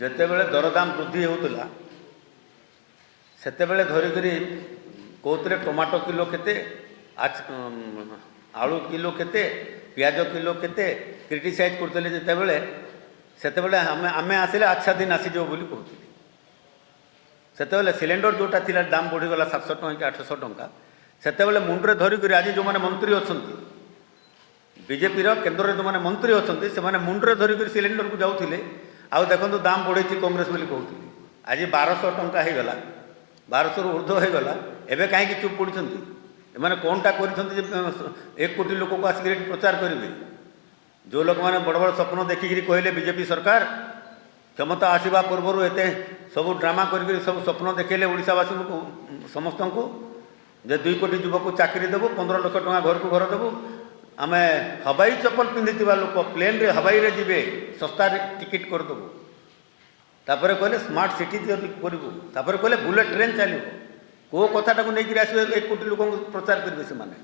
ଯେତେବେଳେ ଦରଦାମ ବୃଦ୍ଧି ହେଉଥିଲା ସେତେବେଳେ ଧରିକରି କହୁଥିଲେ ଟମାଟୋ କିଲୋ କେତେ, ଆଳୁ କିଲୋ କେତେ, ପିଆଜ କିଲୋ କେତେ କ୍ରିଟିସାଇଜ୍ କରୁଥିଲେ। ସେତେବେଳେ ଆମେ ଆସିଲେ ଆଚ୍ଛା ଦିନ ଆସିଯିବ ବୋଲି କହୁଥିଲେ। ସେତେବେଳେ ସିଲିଣ୍ଡର ଯେଉଁଟା ଥିଲା ଦାମ ବଢ଼ିଗଲା 700 ଟଙ୍କା କି 800 ଟଙ୍କା। ସେତେବେଳେ ମୁଣ୍ଡରେ ଧରିକରି ଆଜି ଯେଉଁମାନେ ମନ୍ତ୍ରୀ ଅଛନ୍ତି, ବିଜେପିର କେନ୍ଦ୍ରରେ ଯେଉଁମାନେ ମନ୍ତ୍ରୀ ଅଛନ୍ତି, ସେମାନେ ମୁଣ୍ଡରେ ଧରିକରି ସିଲିଣ୍ଡରକୁ ଯାଉଥିଲେ। ଆଉ ଦେଖନ୍ତୁ ଦାମ ବଢ଼େଇଛି କଂଗ୍ରେସ ବୋଲି କହୁଥିଲେ। ଆଜି 1200 ଟଙ୍କା ହେଇଗଲା, 1200ରୁ ଉର୍ଦ୍ଧ୍ୱ ହେଇଗଲା। ଏବେ କାହିଁକି ଚୁପ୍ ପଡ଼ିଛନ୍ତି? ଏମାନେ କ'ଣଟା କରିଛନ୍ତି ଯେ 1 କୋଟି ଲୋକଙ୍କୁ ଆସିକି ଏଠି ପ୍ରଚାର କରିବେ? ଯେଉଁ ଲୋକମାନେ ବଡ଼ ବଡ଼ ସ୍ୱପ୍ନ ଦେଖିକିରି କହିଲେ ବିଜେପି ସରକାର କ୍ଷମତା ଆସିବା ପୂର୍ବରୁ ଏତେ ସବୁ ଡ୍ରାମା କରିକି ସବୁ ସ୍ୱପ୍ନ ଦେଖେଇଲେ ଓଡ଼ିଶାବାସୀଙ୍କୁ ସମସ୍ତଙ୍କୁ, ଯେ 2 କୋଟି ଯୁବକୁ ଚାକିରି ଦେବୁ, 15 ଲକ୍ଷ ଟଙ୍କା ଘରକୁ ଘର ଦେବୁ, ଆମେ ହବାଇ ଚପଲ ପିନ୍ଧିଥିବା ଲୋକ ପ୍ଲେନ୍ରେ ହବାଇରେ ଯିବେ, ଶସ୍ତାରେ ଟିକେଟ୍ କରିଦେବୁ। ତାପରେ କହିଲେ ସ୍ମାର୍ଟ ସିଟି କରିବୁ, ତାପରେ କହିଲେ ବୁଲେଟ୍ ଟ୍ରେନ୍ ଚାଲିବ। କେଉଁ କଥାଟାକୁ ନେଇକରି ଆସିବେ 1 କୋଟି ଲୋକଙ୍କୁ ପ୍ରଚାର କରିବେ ସେମାନେ?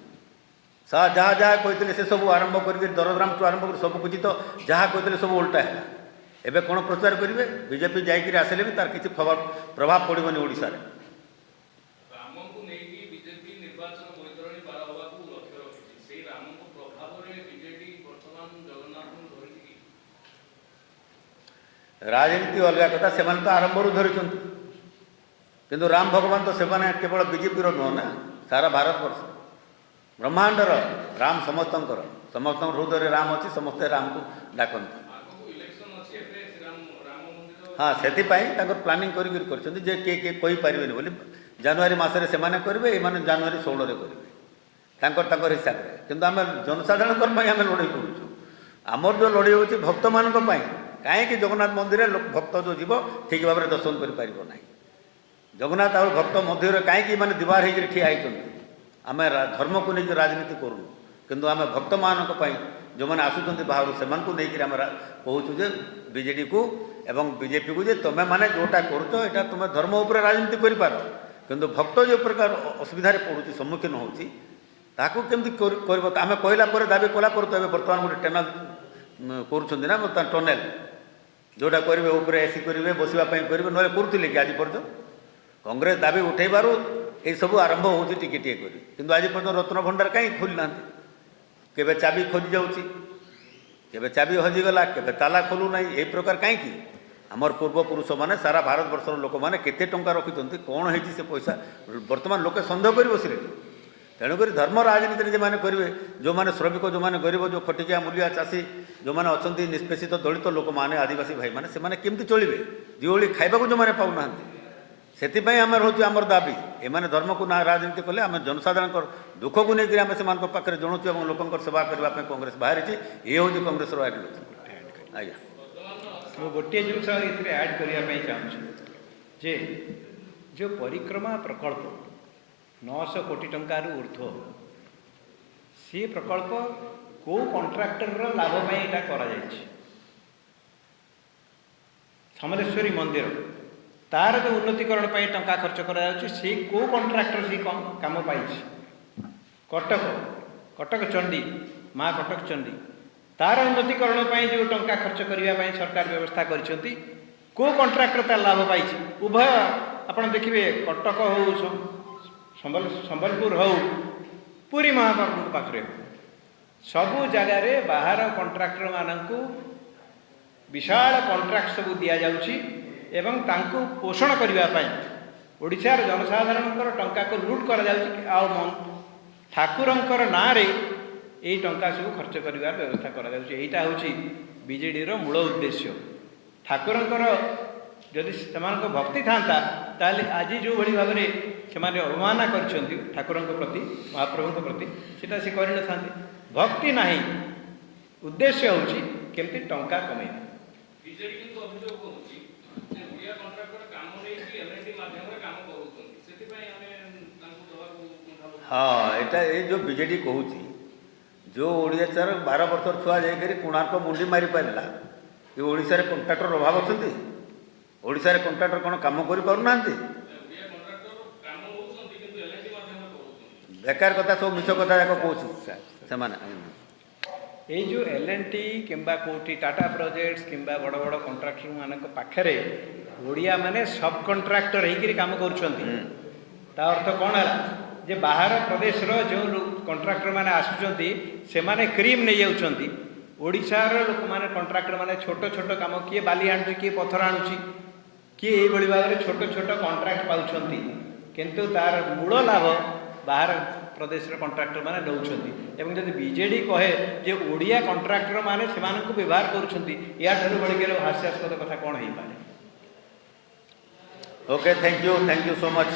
ଯାହା ଯାହା କହିଥିଲେ ସେସବୁ ଆରମ୍ଭ କରିକି ଦରଦାମଠୁ ଆରମ୍ଭ କରି ସବୁକିଛି ତ ଯାହା କହିଥିଲେ ସବୁ ଓଲଟା ହେଲା। ଏବେ କ'ଣ ପ୍ରଚାର କରିବେ? ବିଜେପି ଯାଇକରି ଆସିଲେ ବି ତାର କିଛି ପ୍ରଭାବ ପଡ଼ିବନି ଓଡ଼ିଶାରେ। ରାଜନୀତି ଅଲଗା କଥା, ସେମାନେ ତ ଆରମ୍ଭରୁ ଧରିଛନ୍ତି। କିନ୍ତୁ ରାମ ଭଗବାନ ତ ସେମାନେ କେବଳ ବିଜେପିର ନୁହଁ ନା, ସାରା ଭାରତବର୍ଷ ବ୍ରହ୍ମାଣ୍ଡର ରାମ ସମସ୍ତଙ୍କର ହୃଦୟରେ ରାମ ଅଛି, ସମସ୍ତେ ରାମକୁ ଡାକନ୍ତି। ହଁ, ସେଥିପାଇଁ ତାଙ୍କର ପ୍ଲାନିଂ କରିକି କରିଛନ୍ତି ଯେ କିଏ କହିପାରିବେନି ବୋଲି। ଜାନୁଆରୀ ମାସରେ ସେମାନେ କରିବେ, ଏମାନେ ଜାନୁଆରୀ 16ରେ କରିବେ ତାଙ୍କର ହିସାବରେ। କିନ୍ତୁ ଆମେ ଜନସାଧାରଣଙ୍କ ପାଇଁ ଆମେ ଲଢ଼େଇ କରୁଛୁ। ଆମର ଯେଉଁ ଲଢ଼େଇ ହେଉଛି ଭକ୍ତମାନଙ୍କ ପାଇଁ। କାହିଁକି ଜଗନ୍ନାଥ ମନ୍ଦିରରେ ଭକ୍ତ ଯେଉଁ ଯିବ ଠିକ୍ ଭାବରେ ଦର୍ଶନ କରିପାରିବ ନାହିଁ? ଜଗନ୍ନାଥ ଆଉ ଭକ୍ତ ମଧ୍ୟରେ କାହିଁକି ମାନେ ଦିବାର ହେଇକରି ଠିଆ ହେଇଛନ୍ତି? ଆମେ ଧର୍ମକୁ ନେଇକି ରାଜନୀତି କରୁନୁ, କିନ୍ତୁ ଆମେ ଭକ୍ତମାନଙ୍କ ପାଇଁ ଯେଉଁମାନେ ଆସୁଛନ୍ତି ବାହାରୁ ସେମାନଙ୍କୁ ନେଇକରି ଆମେ କହୁଛୁ ଯେ ବିଜେଡ଼ିକୁ ଏବଂ ବିଜେପିକୁ ଯେ ତୁମେମାନେ ଯେଉଁଟା କରୁଛ ଏଇଟା ତୁମେ ଧର୍ମ ଉପରେ ରାଜନୀତି କରିପାର, କିନ୍ତୁ ଭକ୍ତ ଯେଉଁ ପ୍ରକାର ଅସୁବିଧାରେ ପଡ଼ୁଛି, ସମ୍ମୁଖୀନ ହେଉଛି, ତାକୁ କେମିତି କରିବ? ଆମେ କହିଲା ପରେ ଦାବି କଲା ପରେ ତ ଏବେ ବର୍ତ୍ତମାନ ଗୋଟେ ଟନେଲ କରୁଛନ୍ତି ନା, ଟନେଲ ଯେଉଁଟା କରିବେ ଉପରେ ଏସି କରିବେ, ବସିବା ପାଇଁ କରିବେ, ନହେଲେ କରୁଥିଲେ କି ଆଜି ପର୍ଯ୍ୟନ୍ତ? କଂଗ୍ରେସ ଦାବି ଉଠାଇବାରୁ ଏଇସବୁ ଆରମ୍ଭ ହେଉଛି ଟିକେ ଟିକେ କରି। କିନ୍ତୁ ଆଜି ପର୍ଯ୍ୟନ୍ତ ରତ୍ନ ଭଣ୍ଡାର କାହିଁକି ଖୋଲି ନାହାନ୍ତି? କେବେ ଚାବି ଖୋଜି ଯାଉଛି, କେବେ ଚାବି ହଜିଗଲା, କେବେ ତାଲା ଖୋଲୁ ନାହିଁ। ଏହି ପ୍ରକାର କାହିଁକି? ଆମର ପୂର୍ବପୁରୁଷମାନେ ସାରା ଭାରତବର୍ଷର ଲୋକମାନେ କେତେ ଟଙ୍କା ରଖିଛନ୍ତି, କ'ଣ ହେଇଛି ସେ ପଇସା ବର୍ତ୍ତମାନ ଲୋକେ ସନ୍ଦେହ କରି ବସିଲେ। ତେଣୁକରି ଧର୍ମ ରାଜନୀତିରେ ଯେଉଁମାନେ କରିବେ, ଯେଉଁମାନେ ଶ୍ରମିକ, ଯେଉଁମାନେ ଗରିବ, ଯେଉଁ ଖଟିକିଆ ମୂଲିଆ ଚାଷୀ ଯେଉଁମାନେ ଅଛନ୍ତି, ନିଷ୍ପେଷିତ ଦଳିତ ଲୋକମାନେ, ଆଦିବାସୀ ଭାଇମାନେ, ସେମାନେ କେମିତି ଚଳିବେ? ଦିଓଳି ଖାଇବାକୁ ଯେଉଁମାନେ ପାଉନାହାନ୍ତି। ସେଥିପାଇଁ ଆମେ ରହୁଛୁ ଆମର ଦାବି। ଏମାନେ ଧର୍ମକୁ ନା ରାଜନୀତି କଲେ ଆମେ ଜନସାଧାରଣଙ୍କର ଦୁଃଖକୁ ନେଇକରି ଆମେ ସେମାନଙ୍କ ପାଖରେ ଜଣାଉଛୁ ଏବଂ ଲୋକଙ୍କର ସେବା କରିବା ପାଇଁ କଂଗ୍ରେସ ବାହାରିଛି। ଏ ହେଉଛି କଂଗ୍ରେସର ଆଇଡିଓଲୋଜି। ଆଜ୍ଞା, ମୁଁ ଗୋଟିଏ ଜିନିଷ ଏଥିରେ ଆଡ଼୍ କରିବା ପାଇଁ ଚାହୁଁଛି ଯେ ଯେଉଁ ପରିକ୍ରମା ପ୍ରକଳ୍ପ 900 କୋଟି ଟଙ୍କାରୁ ଉର୍ଦ୍ଧ୍ୱ, ସେ ପ୍ରକଳ୍ପ କେଉଁ କଣ୍ଟ୍ରାକ୍ଟରର ଲାଭ ପାଇଁ ଏଇଟା କରାଯାଇଛି? ସମଲେଶ୍ୱରୀ ମନ୍ଦିର ତାର ଯେଉଁ ଉନ୍ନତିକରଣ ପାଇଁ ଟଙ୍କା ଖର୍ଚ୍ଚ କରାଯାଉଛି, ସେ କେଉଁ କଣ୍ଟ୍ରାକ୍ଟର ସେ କାମ ପାଇଛି? କଟକ ଚଣ୍ଡୀ, ମା କଟକ ଚଣ୍ଡୀ, ତାର ଉନ୍ନତିକରଣ ପାଇଁ ଯେଉଁ ଟଙ୍କା ଖର୍ଚ୍ଚ କରିବା ପାଇଁ ସରକାର ବ୍ୟବସ୍ଥା କରିଛନ୍ତି, କେଉଁ କଣ୍ଟ୍ରାକ୍ଟର ତାର ଲାଭ ପାଇଛି? ଉଭୟ ଆପଣ ଦେଖିବେ, କଟକ ହେଉ, ସମ୍ବଲପୁର ହେଉ, ପୁରୀ ମହାପ୍ରଭୁଙ୍କ ପାଖରେ ହେଉ, ସବୁ ଜାଗାରେ ବାହାର କଣ୍ଟ୍ରାକ୍ଟରମାନଙ୍କୁ ବିଶାଳ କଣ୍ଟ୍ରାକ୍ଟ ସବୁ ଦିଆଯାଉଛି ଏବଂ ତାଙ୍କୁ ପୋଷଣ କରିବା ପାଇଁ ଓଡ଼ିଶାର ଜନସାଧାରଣଙ୍କର ଟଙ୍କାକୁ ଲୁଟ୍ କରାଯାଉଛି। ଆଉ ଠାକୁରଙ୍କର ନାଁରେ ଏଇ ଟଙ୍କା ସବୁ ଖର୍ଚ୍ଚ କରିବାର ବ୍ୟବସ୍ଥା କରାଯାଉଛି। ଏଇଟା ହେଉଛି ବିଜେଡ଼ିର ମୂଳ ଉଦ୍ଦେଶ୍ୟ। ଠାକୁରଙ୍କର ଯଦି ସେମାନଙ୍କ ଭକ୍ତି ଥାନ୍ତା, ତାହେଲେ ଆଜି ଯେଉଁଭଳି ଭାବରେ ସେମାନେ ଅବମାନନା କରିଛନ୍ତି ଠାକୁରଙ୍କ ପ୍ରତି, ମହାପ୍ରଭୁଙ୍କ ପ୍ରତି, ସେଟା ସେ କରିନଥାନ୍ତେ। ଭକ୍ତି ନାହିଁ, ଉଦ୍ଦେଶ୍ୟ ହେଉଛି କେମିତି ଟଙ୍କା କମେଇବା। ହଁ, ଏଇଟା ଏଇ ଯେଉଁ ବିଜେଡ଼ି କହୁଛି, ଯେଉଁ ଓଡ଼ିଶାର 12 ବର୍ଷର ଛୁଆ ଯାଇକରି କୋଣାର୍କ ମୁଣ୍ଡି ମାରିପାରିଲା, ଏ ଓଡ଼ିଶାରେ କଣ୍ଟ୍ରାକ୍ଟର ଅଭାବ ଅଛନ୍ତି? ଓଡ଼ିଶାରେ କଣ୍ଟ୍ରାକ୍ଟର କ'ଣ କାମ କରିପାରୁନାହାନ୍ତି? ବେକାର କଥା, ସବୁ ମିଛ କଥା ଯାକ କହୁଛୁ ସେମାନେ। এই যে L&T কিংবা কোটি টাटा प्रोजेक्ट्स किंबा बड़ बड़ कंट्राक्टर मानक पाखरे ओडिया माने सब कंट्राक्टर होकर काम करुँच अर्थ कौन है जे बाहर प्रदेश जो कंट्राक्टर मैंने आसुँच से क्रीम नहीं जाऊँगी ओडिशार लोक मैंने कंट्राक्टर मैंने छोट छोट काम किए बाली आणुची किए पत्थर आणुची किए ये भाव में छोट छोट कंट्राक्ट पाँच किंतु तार मूल लाभ बाहर प्रदेश कंट्राक्टर मैंने नौकरी एवं जब बीजेडी कहे जे ओडिया कंट्राक्टर मैंने से व्यवहार करुँच या बढ़िकर हास्यास्पद कथा कौन हो पाए। Okay thank you so much.